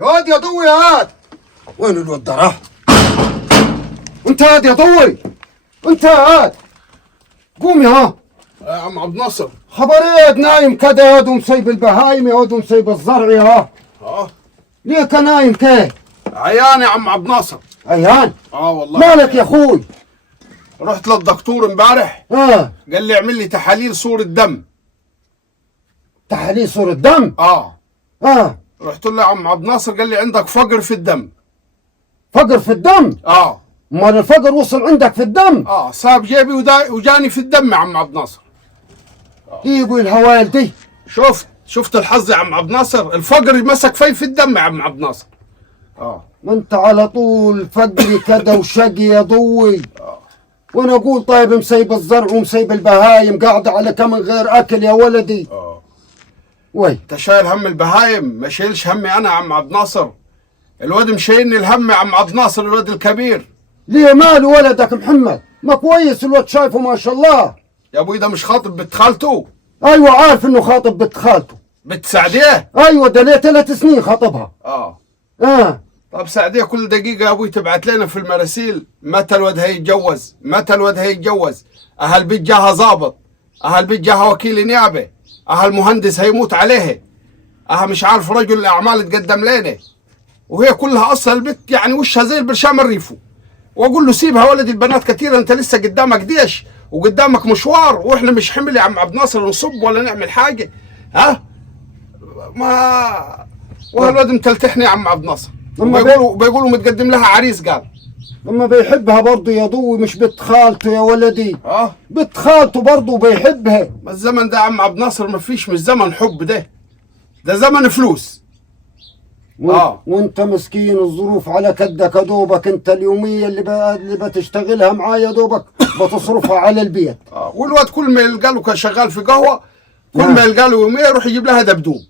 يا واد يا ضوي يا واد. وين الواد ده راح؟ انت هاد يا ضوي، انت هاد قوم يا ها. يا عم عبد الناصر. خبر ايه نايم كده يا واد ومسيب البهايم يا واد ومسيب الزرع يا ها؟ ليك نايم كيه؟ عيان يا عم عبد الناصر. عيان؟ والله. مالك يا اخوي؟ رحت للدكتور امبارح. قال لي اعمل لي تحاليل صورة دم. تحاليل صورة دم؟ رحت له يا عم عبد الناصر، قال لي عندك فقر في الدم. فقر في الدم؟ امال الفقر وصل عندك في الدم؟ ساب جيبي وجاني في الدم يا عم عبد الناصر. ايه يقول الهوايل دي؟ شفت الحظ يا عم عبد الناصر، الفقر مسك في الدم يا عم عبد الناصر. ما انت على طول فقري كده وشقي يا ضوي. وانا اقول طيب مسيب الزرع ومسيب البهايم قاعده على كم غير اكل يا ولدي. وي انت شايل هم البهايم، ما شايلش همي انا يا عم عبد الناصر. الواد مشايلني الهم يا عم عبد الناصر، الواد الكبير. ليه مال ولدك محمد؟ ما كويس الواد شايفه ما شاء الله. يا ابوي ده مش خاطب بنت خالته؟ ايوه عارف انه خاطب بنت خالته. بنت سعديه؟ ايوه ده ليه 3 سنين خاطبها. طب سعديه كل دقيقه يا ابوي تبعت لنا في المراسيل متى الواد هيتجوز، متى الواد هيتجوز. اهل بيت جاها ظابط، اهل بيت جاها وكيل نيابه، اهل مهندس هيموت عليه، مش عارف رجل الاعمال تقدم لنا. وهي كلها اصلا البت يعني وشها زي البرشام الريفو. واقول له سيبها ولدي، البنات كتير، انت لسه قدامك ديش وقدامك مشوار، واحنا مش حمل يا عم عبد الناصر نصب ولا نعمل حاجه. ما والواد متلتحني يا عم عبد الناصر. بيقولوا متقدم لها عريس. قال لما بيحبها برضه يا ضوي، مش بنت خالته يا ولدي. بنت خالته برضه بيحبها. ما الزمن ده يا عم عبد الناصر ما فيش، مش زمن حب، ده زمن فلوس. وانت مسكين الظروف على كدك يا دوبك، انت اليوميه اللي بتشتغلها معايا دوبك بتصرفها على البيت. والواد كل ما يلقى له كان شغال في قهوه، كل ما يلقى له يوميه يروح يجيب لها دبدوب،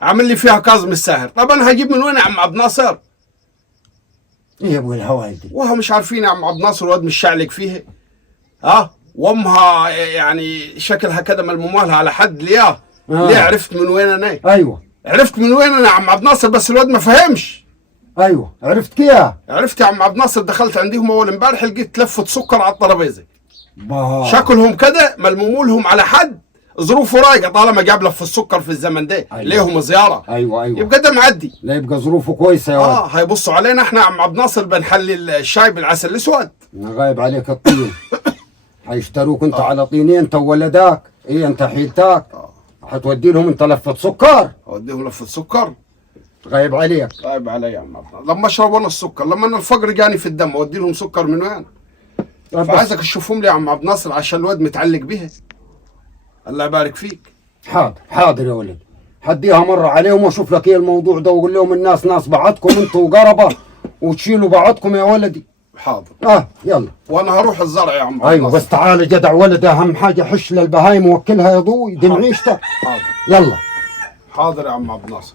عامل لي فيها كاظم الساهر. طب انا هجيب من وين يا عم عبد الناصر؟ ايه يا ابو الهواي دي؟ وهم مش عارفين يا عم عبد الناصر، الواد مش شعلق فيها. وامها يعني شكلها كده ملمومه لها على حد. ليه عرفت من وين انا؟ ايوه عرفت من وين انا يا عم عبد الناصر، بس الواد ما فهمش. ايوه عرفت كيف؟ عرفت يا عم عبد الناصر، دخلت عندهم اول امبارح لقيت لفه سكر على الترابيزه. شكلهم كده ملموموا لهم على حد، ظروفه رايقه طالما جاب لفه السكر في الزمن ده. ليهم زياره. ايوه يبقى ده معدي. لا يبقى ظروفه كويسه يا ولد. هيبصوا علينا احنا يا عم عبد الناصر بنحلل الشاي بالعسل الاسود. انا غايب عليك الطين. حيشتروك انت على طينين انت وولدك. ايه انت حيلتك؟ حتودي لهم انت لفه سكر؟ اوديهم لفه سكر؟ غايب عليك. غايب علي يا عم عبد الناصر. لما اشرب انا السكر، لما انا الفقر جاني في الدم اودي لهم سكر من وين؟ فعايزك تشوفهم لي يا عم عبد الناصر عشان الواد متعلق بيها. الله يبارك فيك. حاضر يا ولد، حديها مره عليهم واشوف لك ايه الموضوع ده، واقول لهم الناس ناس بعضكم انتوا وقربه وتشيلوا بعضكم يا ولدي. حاضر. يلا. وانا هروح الزرع يا عم. ايوه بس تعال جدع ولد، اهم حاجه حش للبهايم ووكلها يا ضوي، دي معيشتك. حاضر. يلا. حاضر يا عم عبد الناصر.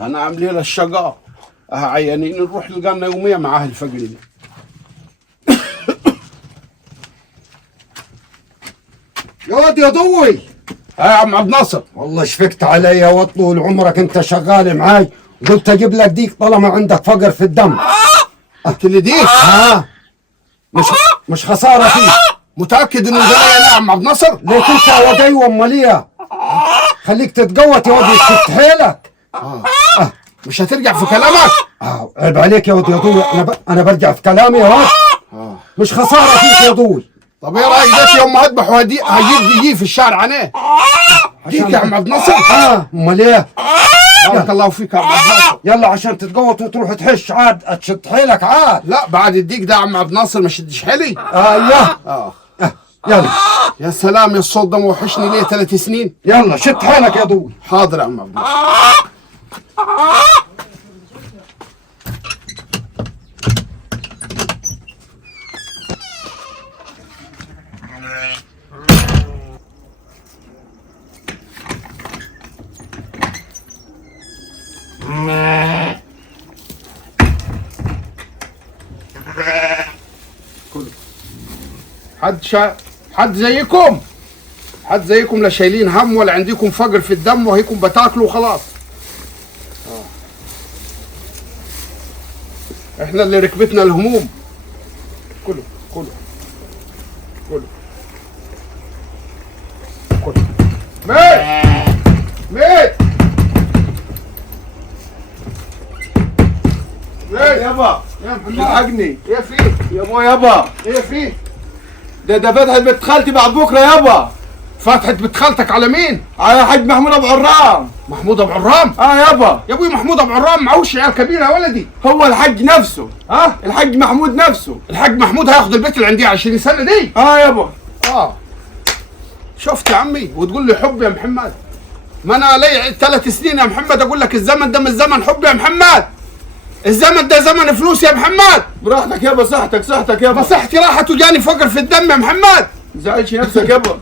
انا عاملين للشقاء عيانين، نروح لقانا يوميه مع اهل الفقري. يا واد يا ضوي. يا عم عبد الناصر. والله شفقت علي وطول عمرك انت شغال معاي، قلت اجيب لك ديك طالما عندك فقر في الدم. قلت لي ديك؟ مش خساره فيك. متاكد انه ده يا عم عبد الناصر؟ ليك انت يا واد. ايوه امال ايه؟ خليك تتقوت يا واد وتشد حيلك. مش هترجع في كلامك؟ عيب عليك يا واد يا ضوي، انا برجع في كلامي يا واد. مش خساره فيك يا ضوي. طب ايه رايك دلوقتي يوم ما هذبح وهجيب دقيق في الشارع عناه؟ ديك يا عم عبد الناصر؟ امال ايه؟ بارك الله فيك يا عم عبد الناصر. يلا عشان تتقوت وتروح تحش عاد، تشد حيلك عاد. لا بعد الديك ده يا عم عبد الناصر ما شدش حيلي. يلا. يا سلام يا الصوت ده موحشني ليه 3 سنين. يلا شد حيلك يا ضوي. حاضر يا عم عبد الناصر. حد زيكم، حد زيكم لا شايلين هم ولا عندكم فقر في الدم وهيكم بتاكلوا وخلاص. احنا اللي ركبتنا الهموم. كله كله كله كله. ميت ميت ميت يابا يا محمد. الحقني ايه فيه؟ يابا يابا ايه فيه؟ ده فتحت بنت خالتي بعد بكره يابا. فتحت بنت خالتك على مين؟ على حاج محمود ابو عرام. محمود ابو عرام؟ يابا يا ابوي محمود ابو عرام معهوش عيال كبيره يا ولدي. هو الحاج نفسه. ها؟ الحاج محمود نفسه. الحاج محمود هياخد البيت اللي عندي 20 سنه دي. يابا. شفت يا عمي وتقول لي حب يا محمد؟ ما انا لي 3 سنين يا محمد اقول لك الزمن ده مش زمن حب يا محمد. الزمن ده زمن فلوس يا محمد. براحتك يابا، صحتك يابا. صحتي راحت وجاني فقر في الدم يا محمد. ما تزعلش نفسك يابا.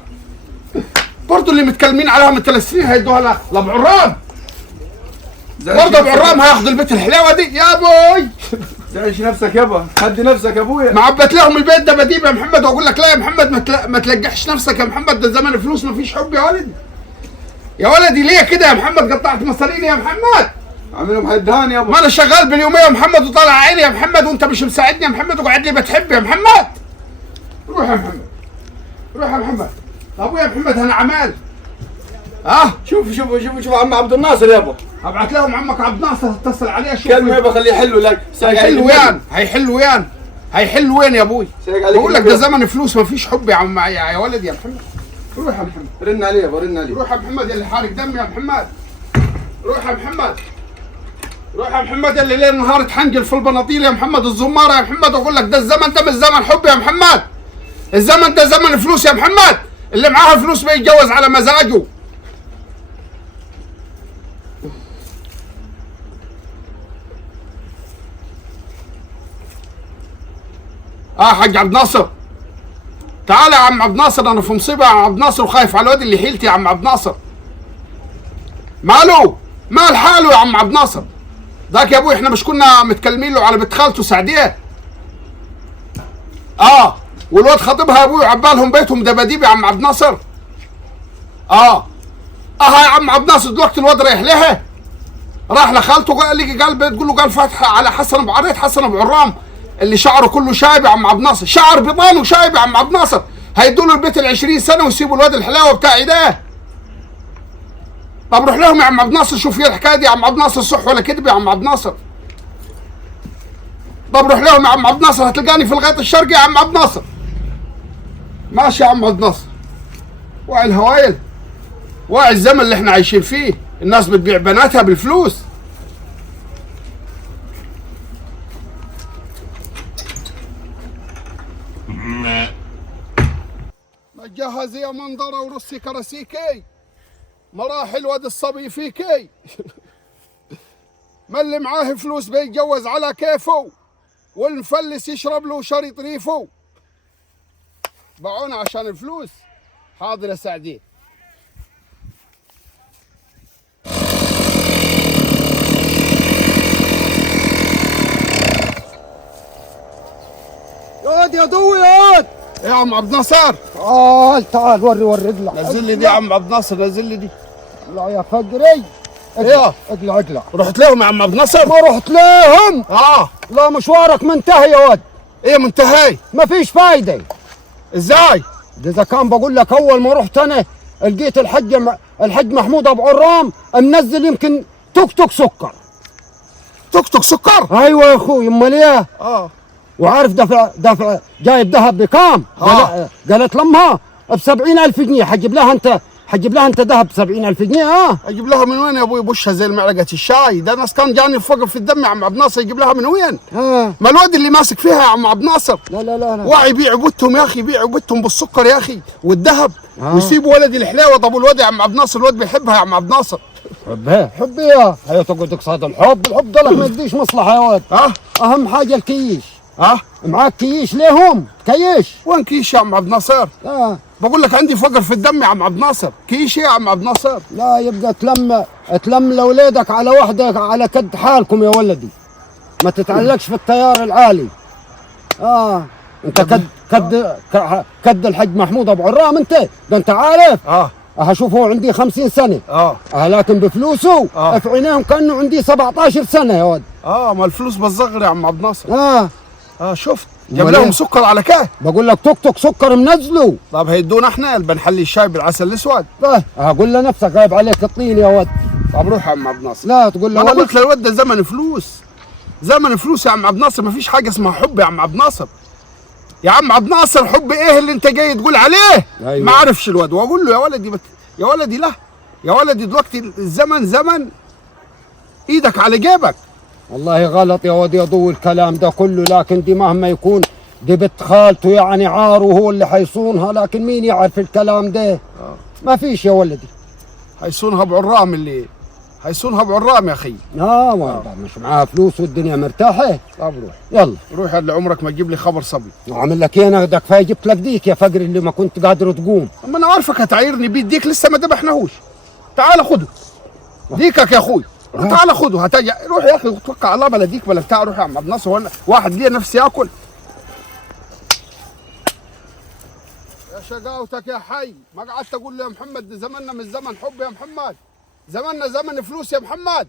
برضه اللي متكلمين عليها من 3 سنين هيدوها لابو عرام. برضه ابو عرام هياخد البيت الحلاوه دي يا ابوي. ما تزعلش نفسك يابا، هدي نفسك يا ابويا. معبت لهم البيت ده بديب يا محمد واقول لك لا يا محمد ما تلجحش نفسك يا محمد، ده زمن فلوس ما فيش حب يا ولدي. يا ولدي ليه كده يا محمد؟ قطعت مصاريني يا محمد. عاملهم هدهان يابا. ما انا شغال باليوميه يا محمد وطالع عيني يا محمد وانت مش مساعدني يا محمد وقاعد لي بتحب يا محمد. روح يا محمد، روح يا محمد. ابويا يا محمد انا عمال. شوف عم عبد الناصر يابا. ابعت لهم عمك عبد الناصر اتصل عليه اشوف. كلمه يابا خليه يحلوا لك. هيحل وين يا ابوي؟ بقول لك ده يابا. زمن فلوس ما فيش حب يا عم يا ولدي يا محمد. روح يا محمد. رن عليه يابا، رن عليه. روح يا محمد اللي حارق دم يا محمد. روح يا محمد. روح يا محمد اللي ليل نهار تحنجل في البناطيل يا محمد الزماره يا محمد واقول لك ده الزمن ده مش زمن حب يا محمد. الزمن ده زمن فلوس يا محمد، اللي معاه فلوس بيتجوز على مزاجه. حاج عبد الناصر تعال يا عم عبد الناصر، انا في مصيبه يا عم عبد الناصر وخايف على الواد اللي حيلتي يا عم عبد الناصر. ماله؟ مال حاله يا عم عبد الناصر؟ ذاك يا ابوي احنا مش كنا متكلمين له على بنت خالته سعديه؟ والواد خطيبها يا ابوي عبالهم بيتهم دباديب يا عم عبد الناصر. يا عم عبد الناصر دلوقتي الواد رايح لها، راح لخالته قال بتقول له قال فاتحه على حسن ابو عريت، حسن ابو عرام اللي شعره كله شايب يا عم عبد الناصر، شعر بيضان وشايب يا عم عبد الناصر. هيدوا له البيت ال 20 سنه ويسيبوا الواد الحلاوه بتاعي ده. طب روح لهم يا عم عبد الناصر شوف ايه الحكايه دي يا عم عبد الناصر، صح ولا كذب يا عم عبد الناصر؟ طب روح لهم يا عم عبد الناصر هتلقاني في الغيط الشرقي يا عم عبد الناصر. ماشي يا عم عبد الناصر. واعي الهوايل، واعي الزمن اللي احنا عايشين فيه، الناس بتبيع بناتها بالفلوس. جهزي يا منظرة ورصي كراسيكي، مراحل واد الصبي فيكي. ما اللي معاه فلوس بيتجوز على كيفه، والمفلس يشرب له شريط ريفه. باعونا عشان الفلوس. حاضر يا سعدين. يا ضوي يا يا عم عبد الناصر تعال وري اقلع. نزل لي دي يا عم عبد الناصر، نزل لي دي. اقلع يا فقري. اقلع. رحت لهم يا عم عبد الناصر؟ ما رحت لهم. لا مشوارك منتهي يا ود. ايه منتهي؟ ما فيش فايده. ازاي؟ اذا كان بقول لك اول ما رحت انا لقيت الحج محمود ابو عرام منزل يمكن توك سكر. توك سكر؟ ايوه يا اخوي، امال ايه؟ وعارف دفع جايب ذهب بكام؟ قالت لمها ب 70,000 جنيه. حجيب لها انت ذهب ب 70,000 جنيه. اجيب لها من وين يا ابوي؟ بوشها زي معلقه الشاي، ده ناس كان جاني الفقر في الدم يا عم عبد الناصر، يجيب لها من وين؟ ما الواد اللي ماسك فيها يا عم عبد الناصر. لا واعي يبيعوا بيتهم يا اخي، يبيعوا بيتهم بالسكر يا اخي والذهب ويسيبوا ولدي الحلاوه. طب الواد يا عم عبد الناصر الواد بيحبها يا عم عبد الناصر. حب ايه؟ هي تقعد تقصد الحب ده لك ما يديش مصلحه يا ولد. اهم حاجه الكيش. معاك كيش ليهم؟ كيش وين كيش يا عم عبد الناصر؟ بقول لك عندي فقر في الدم يا عم عبد الناصر. كيش يا عم عبد الناصر؟ لا يبقى تلم لاولادك على وحده على قد حالكم يا ولدي، ما تتعلقش في التيار العالي. انت كد الحج محمود ابو عرام انت، ده انت عارف. هشوفه عندي 50 سنه لكن بفلوسه في عينيهم كانه عندي 17 سنه يا ولد. ما الفلوس بتصغر يا عم عبد الناصر. شفت جاب لهم سكر على كاه. بقول لك توك سكر منزله. طب هيدونا احنا بنحلي الشاي بالعسل الاسود. اقول لنفسك غايب عليك الطين يا ولد. طب روح يا عم عبد الناصر. لا تقول له انا قلت للولد ده زمن فلوس، زمن فلوس يا عم عبد الناصر، ما فيش حاجه اسمها حب يا عم عبد الناصر. يا عم عبد الناصر حب ايه اللي انت جاي تقول عليه؟ أيوة. ما عرفش الواد، واقول له يا ولدي يا ولدي لا يا ولدي دلوقتي الزمن زمن ايدك على جيبك. والله غلط يا ولد يضوي الكلام ده كله، لكن دي مهما يكون دي بنت خالته يعني عار وهو اللي حيصونها، لكن مين يعرف الكلام ده؟ ما فيش يا ولدي. هيصونها بعرام اللي هيصونها بعرام يا اخي. مش معاها فلوس والدنيا مرتاحه. طب روح يلا روح اللي عمرك ما تجيب لي خبر صبي. اعمل لك ايه انا؟ ده كفايه جبت لك ديك يا فقر اللي ما كنت قادر تقوم. اما انا عارفك هتعيرني بيه، الديك لسه ما ذبحناهوش. تعال خده ديكك يا اخوي، تعال خده هتجي. روح يا اخي توكل على الله، بلا ديك بلا بتاع. روح يا عم عبد الناصر، هو واحد ليه نفسي ياكل. يا شقاوتك يا حي، ما قعدت اقول له يا محمد ده زماننا مش زمن حب يا محمد، زماننا زمن فلوس يا محمد.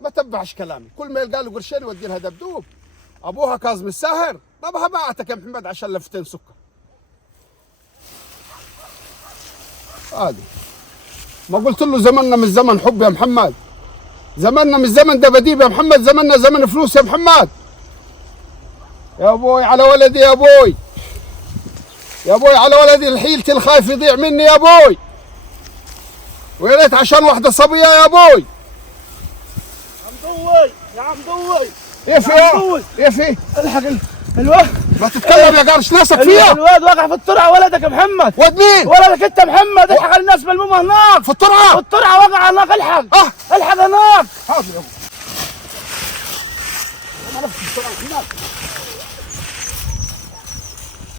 ما تبعش كلامي، كل ما يلقى له قرشين يودي لها دبدوب. ابوها كاظم الساهر. طب هبعتك يا محمد عشان لفتين سكر. عادي ما قلت له زماننا مش زمن حب يا محمد، زماننا مش زمن دباديب يا محمد، زماننا زمن فلوس يا محمد. يا ابوي على ولدي يا ابوي، يا ابوي على ولدي الحيلتي الخايف يضيع مني يا ابوي، ويا ريت عشان واحده صبيه يا ابوي. يا عم ضوي ايه في ايه في الحق الواد. ما تتكلم يا قارش ناسك فيها. الواد وقع في الترعه، ولدك يا محمد. واد مين؟ ولدك انت يا محمد. الحق الناس ملمومه هناك في الترعه. في الترعه وقع هناك. الحق الحق هناك. حاضر يا ابو. انا في الترعه هناك.